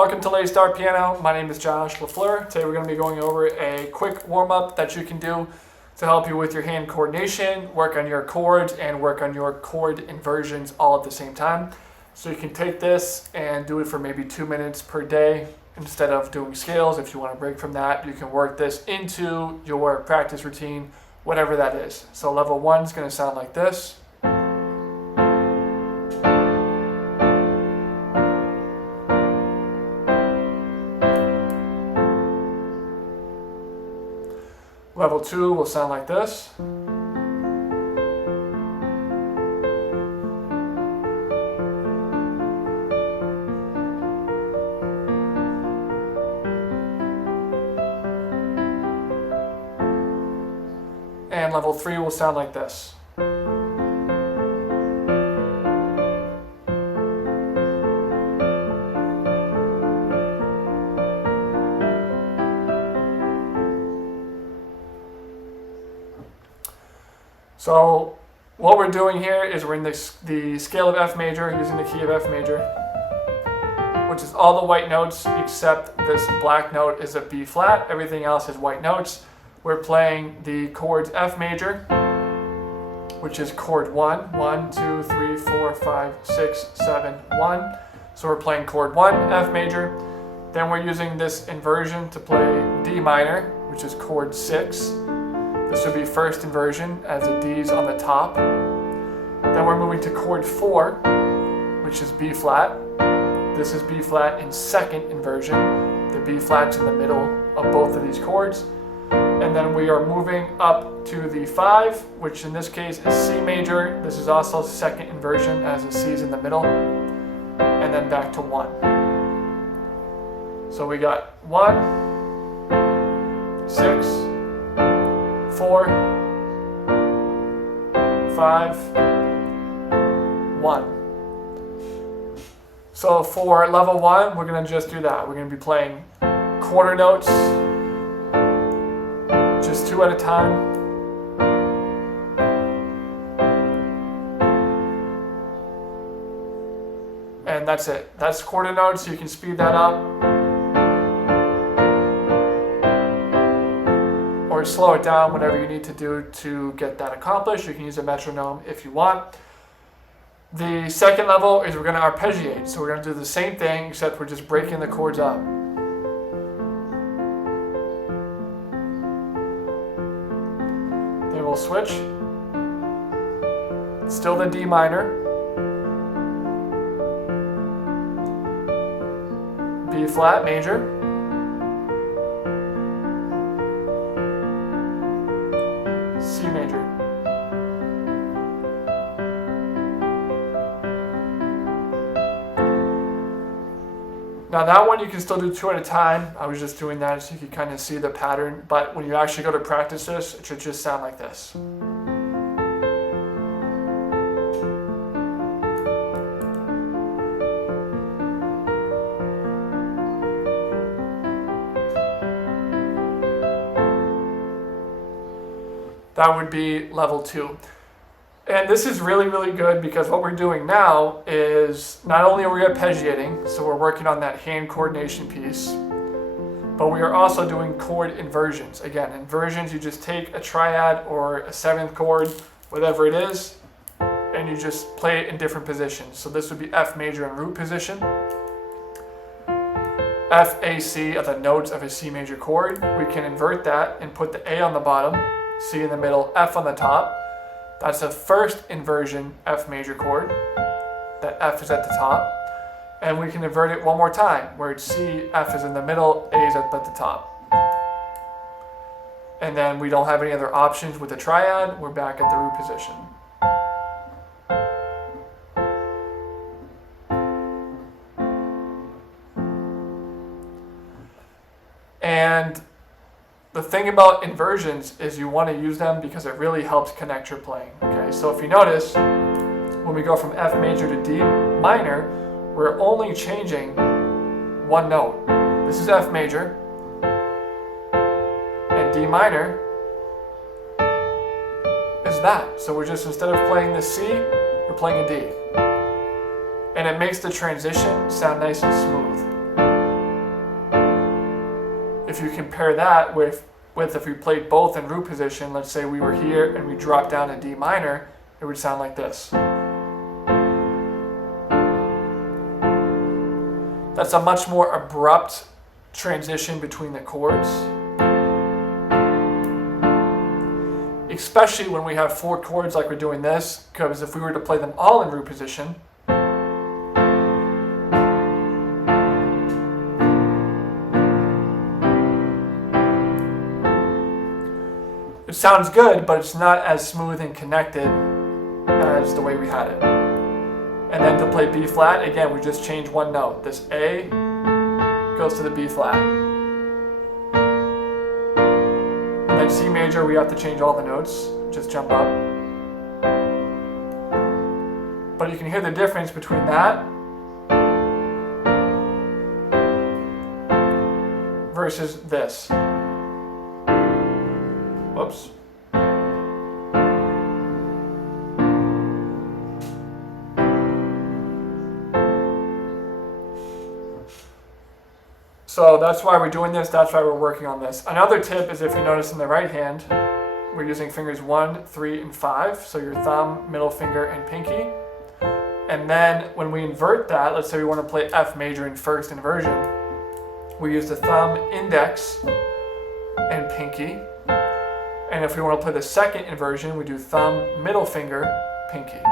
Welcome to Late Start Piano. My name is Josh LaFleur. Today we're going to be going over a quick warm-up that you can do to help you with your hand coordination, work on your chords, and work on your chord inversions all at the same time. So you can take this and do it for maybe 2 minutes per day instead of doing scales. If you want to break from that, you can work this into your practice routine, whatever that is. So level 1 is going to sound like this. Level 2 will sound like this. And level 3 will sound like this. So what we're doing here is we're in the scale of F major using the key of F major, which is all the white notes except this black note is a B flat. Everything else is white notes. We're playing the chords F major, which is chord 1, 1, 2, 3, 4, 5, 6, 7, 1. So we're playing chord 1, F major. Then we're using this inversion to play D minor, which is chord 6. This would be first inversion as the D's on the top. Then we're moving to chord 4, which is B flat. This is B flat in second inversion. The B flat's in the middle of both of these chords. And then we are moving up to the 5, which in this case is C major. This is also second inversion as the C's in the middle. And then back to 1. So we got 1, 6, 4, 5, 1. So for level 1, we're going to just do that. We're going to be playing quarter notes, just 2 at a time. And that's it. That's quarter notes. You can speed that up or slow it down, whatever you need to do to get that accomplished. You can use a metronome if you want. The second level is we're going to arpeggiate. So we're going to do the same thing, except we're just breaking the chords up. Then we'll switch. Still the D minor. B flat major. C major. Now that one you can still do 2 at a time. I was just doing that so you can kind of see the pattern, but when you actually go to practice this, it should just sound like this. That would be level 2. And this is really, really good because what we're doing now is not only are we arpeggiating, so we're working on that hand coordination piece, but we are also doing chord inversions. Again, inversions, you just take a triad or a 7th chord, whatever it is, and you just play it in different positions. So this would be F major in root position. F, A, C are the notes of a C major chord. We can invert that and put the A on the bottom, C in the middle, F on the top. That's the first inversion F major chord. That F is at the top. And we can invert it one more time, where it's C, F is in the middle, A is at the top. And then we don't have any other options with the triad. We're back at the root position. And the thing about inversions is you want to use them because it really helps connect your playing. Okay, so if you notice, when we go from F major to D minor, we're only changing one note. This is F major, and D minor is that. So we're just, instead of playing the C, we're playing a D. And it makes the transition sound nice and smooth. if you compare that with if we played both in root position, let's say we were here and we dropped down to D minor, it would sound like this. That's a much more abrupt transition between the chords, especially when we have 4 chords like we're doing this, because if we were to play them all in root position, it sounds good, but it's not as smooth and connected as the way we had it. And then to play B flat, again, we just change one note. This A goes to the B flat. And then C major, we have to change all the notes, just jump up. But you can hear the difference between that versus this. Whoops. So that's why we're doing this, that's why we're working on this. Another tip is if you notice in the right hand, we're using fingers 1, 3, and 5. So your thumb, middle finger, and pinky. And then when we invert that, let's say we want to play F major in first inversion, we use the thumb, index, and pinky. And if we want to play the second inversion, we do thumb, middle finger, pinky.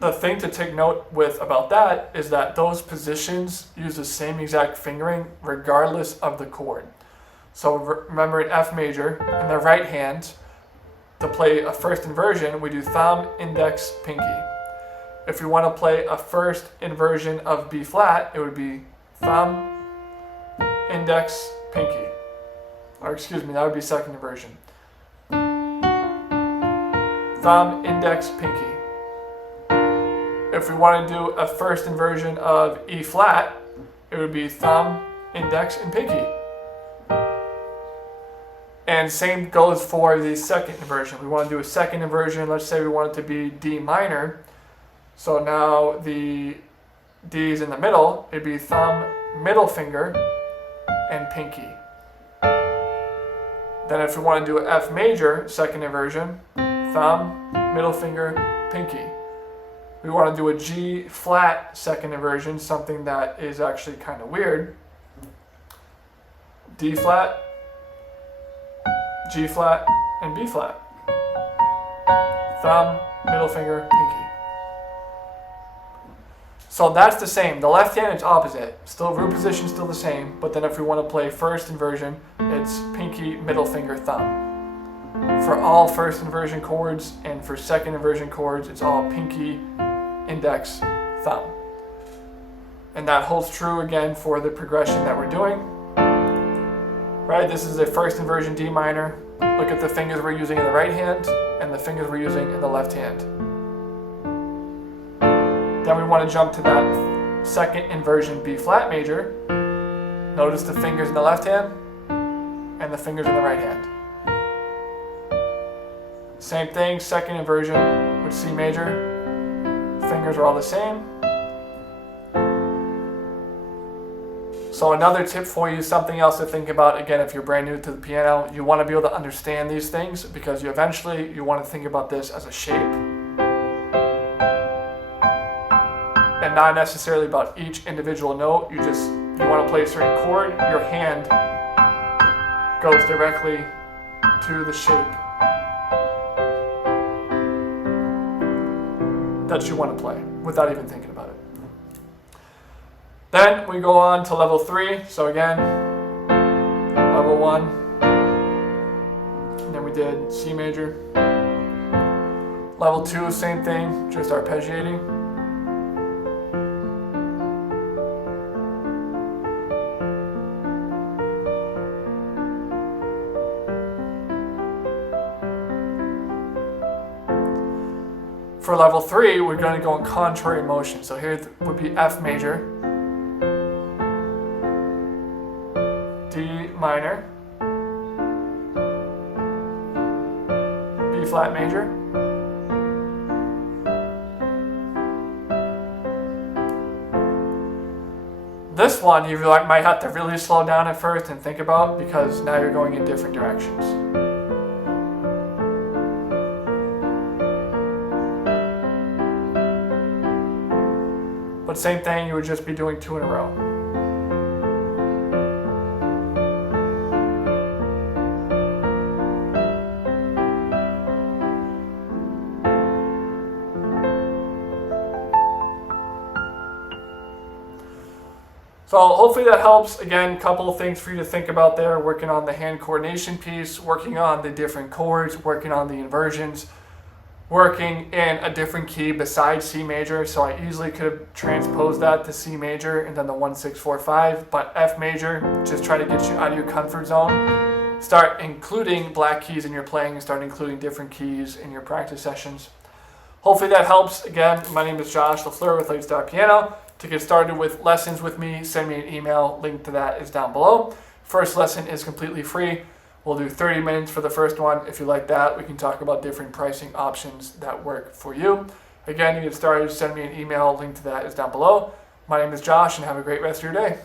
The thing to take note with about that is that those positions use the same exact fingering regardless of the chord. So remember in F major, in the right hand, to play a first inversion, we do thumb, index, pinky. If we want to play a first inversion of B flat, it would be thumb, index, pinky. Or excuse me, that would be second inversion. Thumb, index, pinky. If we want to do a first inversion of E flat, it would be thumb, index, and pinky. And same goes for the second inversion. We want to do a second inversion, let's say we want it to be D minor. So now the D is in the middle, it'd be thumb, middle finger, and pinky. Then if we want to do an F major, second inversion, thumb, middle finger, pinky. We want to do a G flat second inversion, something that is actually kind of weird. D flat, G flat, and B flat. Thumb, middle finger, pinky. So that's the same. The left hand is opposite. Still root position, still the same. But then if we want to play first inversion, it's pinky, middle finger, thumb. For all first inversion chords and for second inversion chords, it's all pinky, index, thumb. And that holds true again for the progression that we're doing. Right, this is a first inversion D minor. Look at the fingers we're using in the right hand and the fingers we're using in the left hand. Then we want to jump to that second inversion B flat major. Notice the fingers in the left hand and the fingers in the right hand. Same thing, second inversion with C major. Fingers are all the same. So another tip for you, something else to think about, again, if you're brand new to the piano, you want to be able to understand these things because you eventually want to think about this as a shape and not necessarily about each individual note. You want to play a certain chord, your hand goes directly to the shape that you want to play without even thinking about it. Then we go on to level 3. So again, level 1, and then we did C major. Level 2, same thing, just arpeggiating. For level 3, we're going to go in contrary motion. So here would be F major, D minor, B flat major, this one, you might have to really slow down at first and think about, because now you're going in different directions. But same thing, you would just be doing 2 in a row. So hopefully that helps. Again, couple of things for you to think about there, working on the hand coordination piece, working on the different chords, working on the inversions, working in a different key besides C major. So I easily could have transposed that to C major and then the 1, 6, 4, 5, but F major, just try to get you out of your comfort zone. Start including black keys in your playing and start including different keys in your practice sessions. Hopefully that helps. Again, my name is Josh LaFleur with Late Start Piano. To get started with lessons with me, send me an email. Link to that is down below. First lesson is completely free. We'll do 30 minutes for the first one. If you like that, we can talk about different pricing options that work for you. Again, to get started, send me an email. Link to that is down below. My name is Josh, and have a great rest of your day.